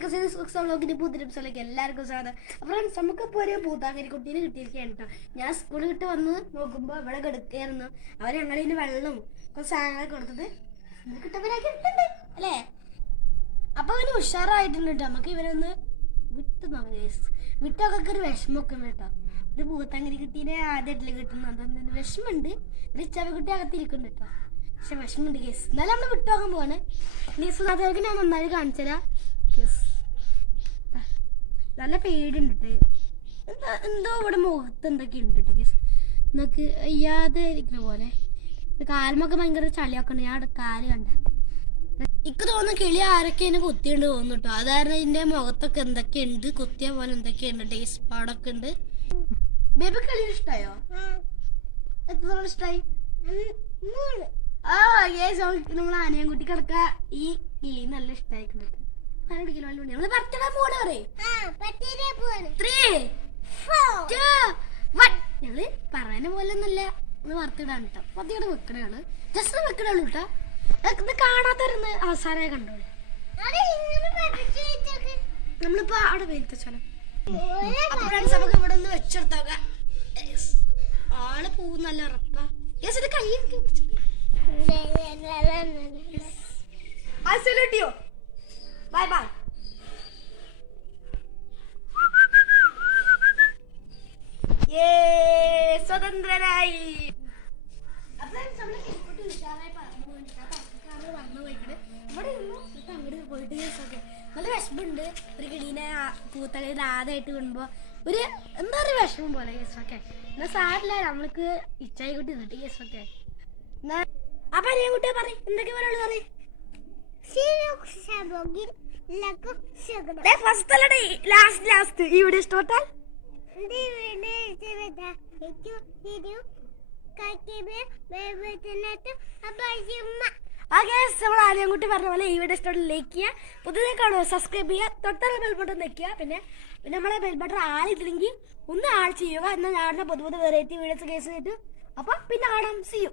എല്ലാവർക്കും സ്വാഗതം. അപ്പോൾ നമുക്കിപ്പോൾ ഒരു പൂത്താങ്കരി കുട്ടീനെ കിട്ടിയിരിക്കുകയാണ് കേട്ടോ. ഞാൻ സ്കൂളിൽ വിട്ട് വന്ന് നോക്കുമ്പോൾ ഇവിടെ കിടക്കുകയായിരുന്നു. അവർ ഞങ്ങളിതിന് വെള്ളം കുറച്ച് സാധനങ്ങളൊക്കെ കൊടുത്തത് കിട്ടവരാക്കിയിട്ടുണ്ട് അല്ലേ. അപ്പോൾ അവന് ഉഷാറായിട്ടുണ്ട് കേട്ടോ. നമുക്ക് ഇവരൊന്ന് വിട്ട് വിട്ടൊക്കെ ഒരു വിഷമമൊക്കെ ഉണ്ട് കേട്ടോ. ഒരു പൂത്താങ്കരി കുട്ടീനെ ആദ്യമായിട്ടില്ല കിട്ടുന്നത്, അതൊന്നും വിഷമമുണ്ട്. ഒരു ചവക്കുട്ടി അകത്തിരിക്കുന്നുണ്ട് കേട്ടോ. പക്ഷെ വിഷമമുണ്ട് കേസ്. എന്നാലും നമ്മൾ വിട്ടുപോകാൻ പോവാണ്. കേസ് ഞാൻ നന്നായി കാണിച്ചു തരാം. കേസ് നല്ല പേടിയുണ്ട് എന്തോ ഇവിടെ മുഖത്ത് എന്തൊക്കെ ഉണ്ട് കേട്ടോ. കേസ് നമുക്ക് അയ്യാതെ ഇരിക്കുന്ന പോലെ കാലുമൊക്കെ ഭയങ്കര ചളിയൊക്കെ ഉണ്ട്. ഞാൻ കാല് കണ്ട എനിക്ക് തോന്നുന്നു കിളി ആരൊക്കെ എന്നെ കുത്തിയുണ്ട് തോന്നുന്നു കേട്ടോ. അതായത് ഇതിന്റെ മുഖത്തൊക്കെ എന്തൊക്കെയുണ്ട്, കുത്തിയ പോലെ എന്തൊക്കെയുണ്ട്, ടേസ്റ്റ് പാടൊക്കെ ഉണ്ട്. ബേബി കളി ഇഷ്ടമായോ? എത്രത്തോളം ഇഷ്ടമായി? നമ്മൾ ആനയൻകുട്ടി കിടക്ക ഈ കിളി നല്ല ഇഷ്ടമായിട്ടുണ്ട്. നമ്മള് ബർത്ത്ഡേ പോണ് പറയും. ഞങ്ങള് പറയുന്ന പോലെ ഒന്നല്ല ബർത്ത്ഡാണ് കേട്ടോ. പത്തിയുടെ വെക്കണാണ്, ജസ്റ്റ് വെക്കണുള്ളൂ കേട്ടോ. ഇത് കാണാത്തരുന്ന് അവസാനമായി കണ്ടോളൂ. നമ്മളിപ്പോ അവിടെ വെച്ചാലോ നമുക്ക് ഇവിടെ ഒന്ന് വെച്ചെടുത്താക്ക. ആള് പോകും നല്ല ഉറപ്പാ. ഇത് കൈ ബൈ ബൈ. സ്വതന്ത്രരായി. അങ്ങോട്ട് പോയിട്ട് നല്ല വിഷമുണ്ട്. ഒരു കിളീനെ പൂത്തലയിൽ ആദ്യമായിട്ട് കാണുമ്പോ ഒരു എന്താ പറയുക വിഷമം പോലെ. കേസൊക്കെ എന്നാ സാരില്ല, നമ്മൾക്ക് ഇച്ചായി കുട്ടി കിട്ടി. കേസൊക്കെ എന്നാ അപ്പൊ അറിയാൻ കുട്ടിയെ പറയും എന്തൊക്കെ പറയുള്ളൂ പറയും. ഫസ്റ്റ് അല്ലേ ലാസ്റ്റ് ഈ വീഡിയോ ഇഷ്ടപ്പെട്ടാൽ നമ്മൾ ആര്യൻകുട്ടി പറഞ്ഞ പോലെ ഈ വീഡിയോ ഇഷ്ടം ലൈക്ക് ചെയ്യുക, പുതിയതായി കാണുക സബ്സ്ക്രൈബ് ചെയ്യുക, തൊട്ടുള്ള ബെൽ ബട്ടൺ വെക്കുക. പിന്നെ നമ്മളെ ബെൽ ബട്ടൺ ആളില്ലെങ്കിൽ ഒന്ന് ആൾ ചെയ്യുക. എന്നാൽ ഞാൻ പുതിയ വെറൈറ്റി വീഡിയോസ് കേസ് കിട്ടും. അപ്പൊ പിന്നെ കാണാം. See U.